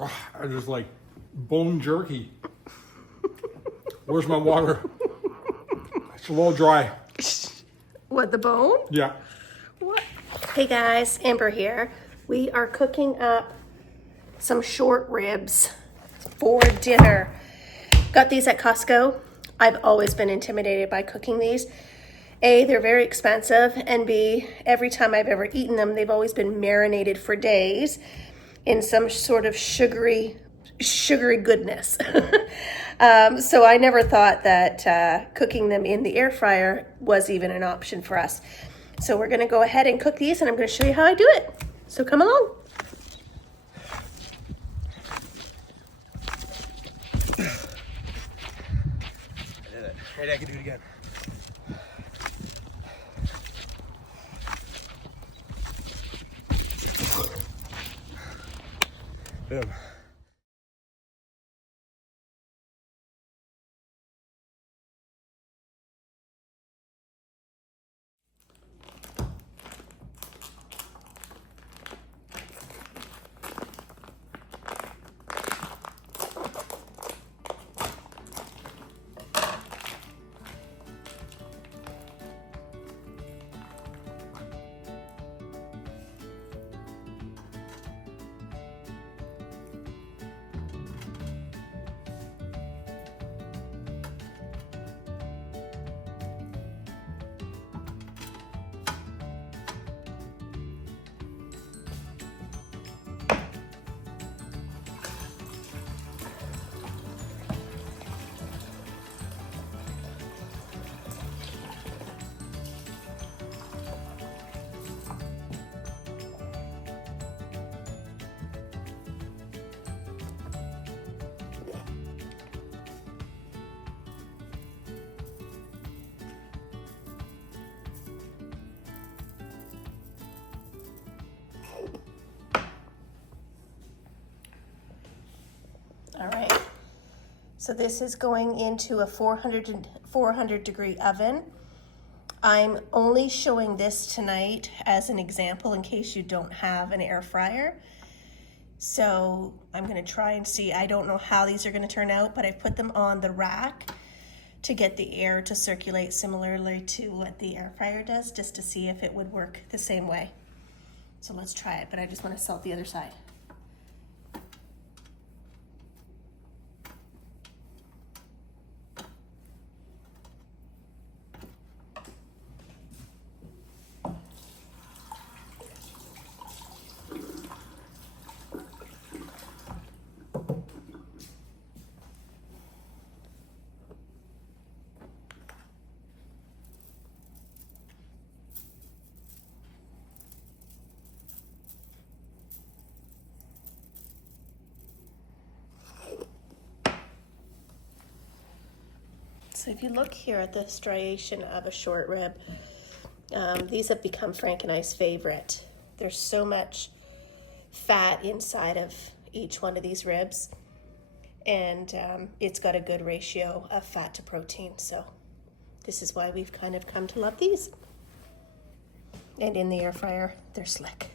I just like bone jerky. Where's my water? It's a little dry. What, the bone? Yeah. What? Hey guys, Amber here. We are cooking up some short ribs for dinner. Got these at Costco. I've always been intimidated by cooking these. A, they're very expensive, and B, every time I've ever eaten them, they've always been marinated for days in some sort of sugary goodness. So I never thought that cooking them in the air fryer was even an option for us. So we're gonna go ahead and cook these, and I'm gonna show you how I do it. So come along. I did it. Ready, I can do it again. Boom. All right, so this is going into a 400 degree oven. I'm only showing this tonight as an example in case you don't have an air fryer. So I'm gonna try and see, I don't know how these are gonna turn out, but I've put them on the rack to get the air to circulate similarly to what the air fryer does, just to see if it would work the same way. So let's try it, but I just wanna salt the other side. So if you look here at the striation of a short rib, these have become Frank and I's favorite. There's so much fat inside of each one of these ribs, and it's got a good ratio of fat to protein. So this is why we've kind of come to love these. And in the air fryer, they're slick.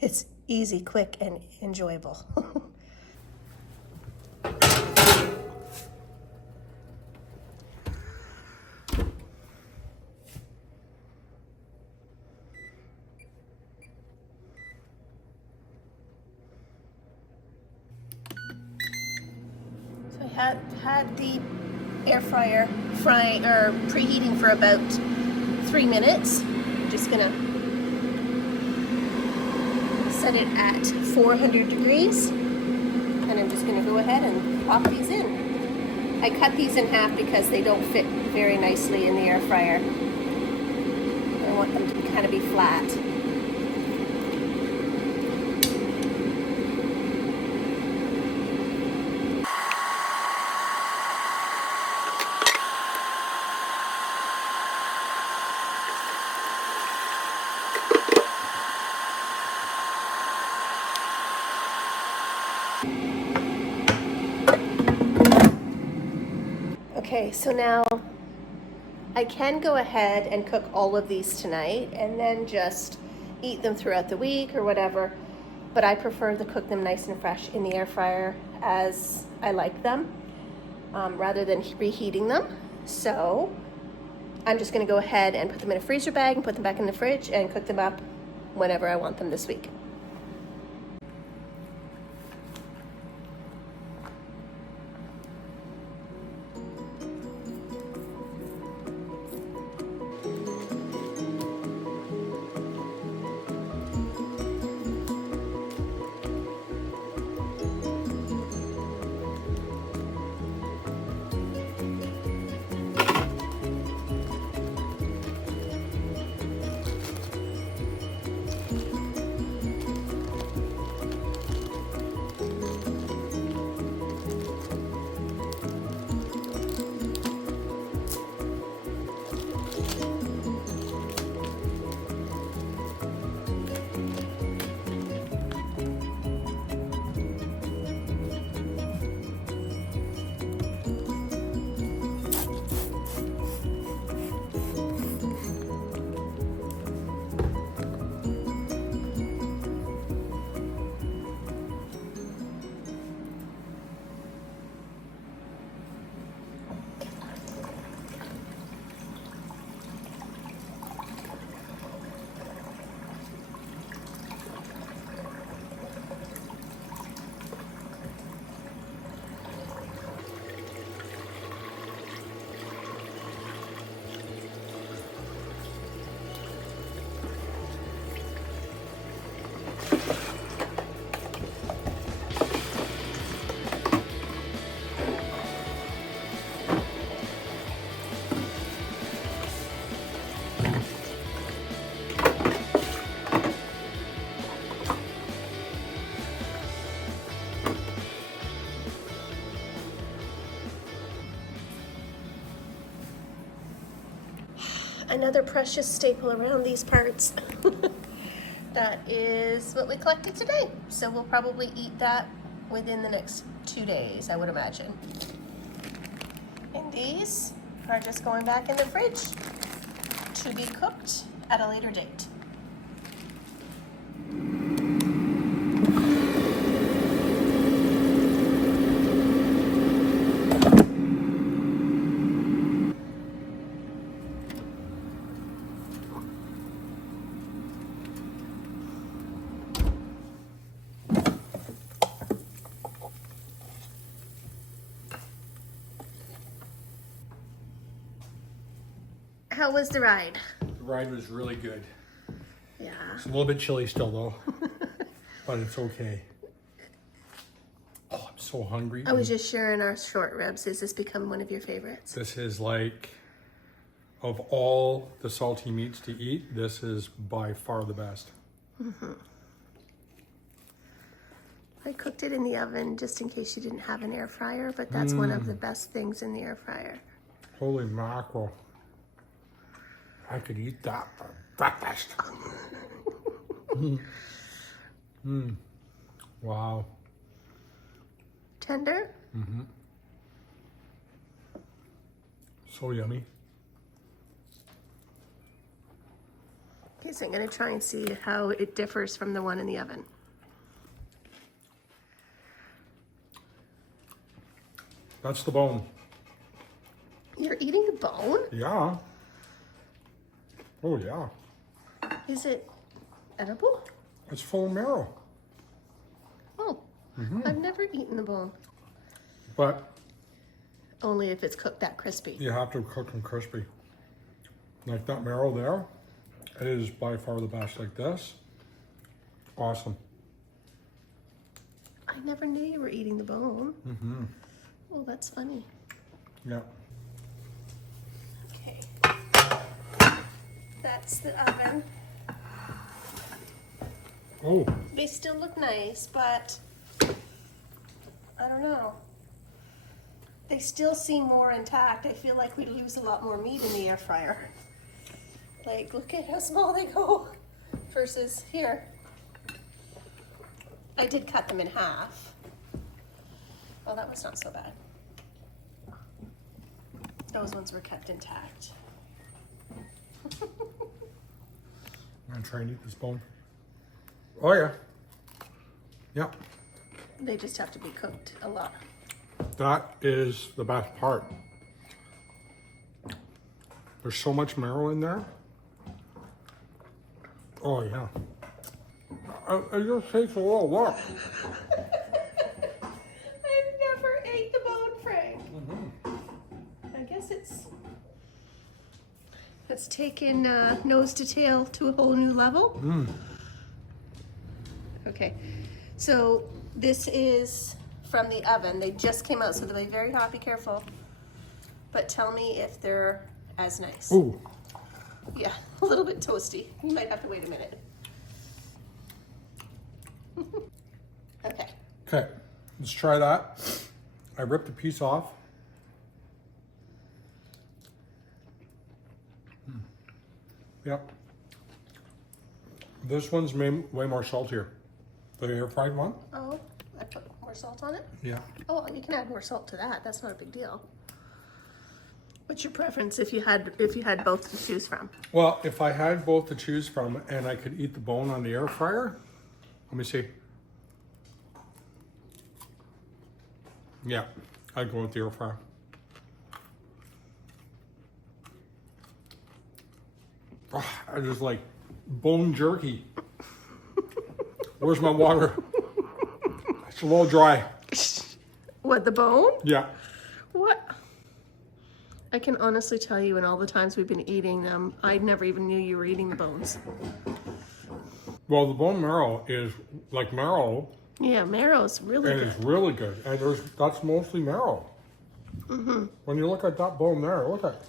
It's easy, quick, and enjoyable. Had the air fryer preheating for about 3 minutes. I'm just gonna set it at 400 degrees, and I'm just gonna go ahead and pop these in. I cut these in half because they don't fit very nicely in the air fryer. I want them to kind of be flat. Okay, so now I can go ahead and cook all of these tonight and then just eat them throughout the week or whatever. but I prefer to cook them nice and fresh in the air fryer as I like them, rather than reheating them. So I'm just gonna go ahead and put them in a freezer bag and put them back in the fridge and cook them up whenever I want them this week. Another precious staple around these parts. That is what we collected today. So we'll probably eat that within the next 2 days, I would imagine. And these are just going back in the fridge to be cooked at a later date. How was the ride? The ride was really good. Yeah. It's a little bit chilly still though, but it's okay. Oh, I'm so hungry. I was just sharing our short ribs. Has this become one of your favorites? This is like, of all the salty meats to eat, this is by far the best. Mm-hmm. I cooked it in the oven just in case you didn't have an air fryer, but that's one of the best things in the air fryer. Holy mackerel. I could eat that for breakfast. Wow. Tender? Mm-hmm. So yummy. Okay, so I'm gonna try and see how it differs from the one in the oven. That's the bone. You're eating the bone? Yeah. Oh yeah. Is it edible? It's full of marrow. Oh, I've never eaten the bone. But Only if it's cooked that crispy. you have to cook them crispy. Like that marrow there, it is by far the best. Like this, awesome. I never knew you were eating the bone. Mm-hmm. Well, that's funny. Yeah. Okay. That's the oven. Oh, They still look nice, but I don't know. They still seem more intact. I feel like we lose a lot more meat in the air fryer. Like, look at how small they go versus here. I did cut them in half. Well, that was not so bad. Those ones were kept intact. I'm gonna try and eat this bone. Oh yeah. Yeah, They just have to be cooked a lot. that is the best part. There's so much marrow in there. Oh yeah. It just takes a little work. I've never ate the bone, Frank. I guess it's taken nose to tail to a whole new level. Okay, so this is from the oven. They just came out, so they'll be very hot. Be careful. But tell me if they're as nice. Ooh, Yeah, a little bit toasty. You might have to wait a minute. Okay. okay. Let's try that. I ripped a piece off. Yep. This one's way more saltier. The air fried one? Oh, I put more salt on it? Yeah. Oh, well, you can add more salt to that. That's not a big deal. What's your preference if you had both to choose from? Well, if I had both to choose from and I could eat the bone on the air fryer, let me see. Yeah, I'd go with the air fryer. Oh, I just like bone jerky. Where's my water? It's a little dry. What, the bone? Yeah. What? I can honestly tell you, in all the times we've been eating them, I never even knew you were eating the bones. Well, the bone marrow is like marrow, Yeah, marrow's really and good. it's really good. And that's mostly marrow. When you look at that bone there, look at it.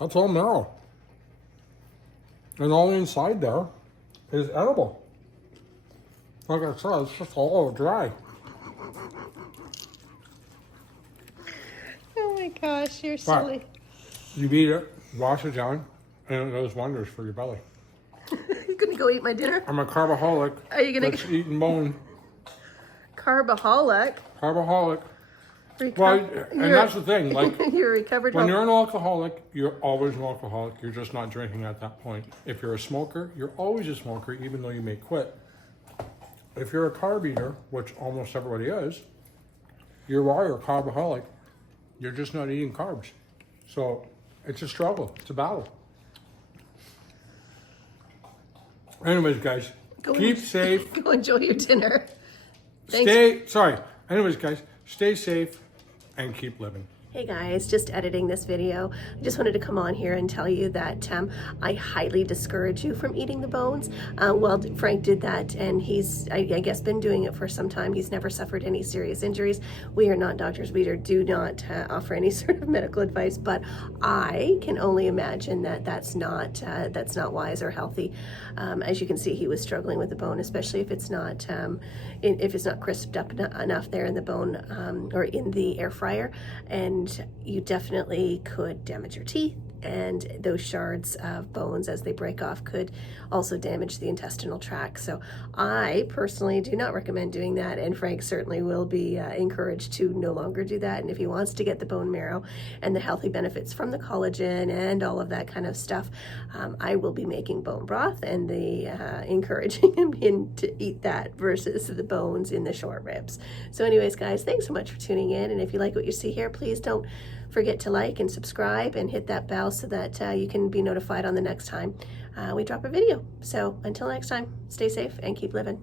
That's all marrow. And all inside there is edible. Like I said, it's just all dry. Oh my gosh, you're But silly. you eat it, wash it down, and it does wonders for your belly. You gonna go eat my dinner? I'm a carbaholic. Are you gonna that's eating bone. Carbaholic? Carbaholic. Well, and that's the thing. Like You're a recovered when health- you're an alcoholic, you're always an alcoholic. You're just not drinking at that point. If you're a smoker, you're always a smoker, even though you may quit. If you're a carb eater, which almost everybody is, you're a carbaholic. You're just not eating carbs. So it's a struggle. It's a battle. Anyways, guys, keep safe. Go enjoy your dinner. Thanks. Anyways, guys, stay safe and keep living. Hey guys, just editing this video. I just wanted to come on here and tell you that I highly discourage you from eating the bones. Well, Frank did that, and he's, I guess, been doing it for some time. He's never suffered any serious injuries. We are not doctors. We do not offer any sort of medical advice, but I can only imagine that that's not wise or healthy. As you can see, he was struggling with the bone, especially if it's not crisped up enough there in the bone or in the air fryer, and you definitely could damage your teeth, and those shards of bones as they break off could also damage the intestinal tract. So I personally do not recommend doing that, and Frank certainly will be encouraged to no longer do that. And if he wants to get the bone marrow and the healthy benefits from the collagen and all of that kind of stuff, I will be making bone broth and encouraging him to eat that versus the bones in the short ribs. So anyways, guys, thanks so much for tuning in, and if you like what you see here, please don't forget to like and subscribe and hit that bell so that you can be notified on the next time we drop a video. So until next time, stay safe and keep living.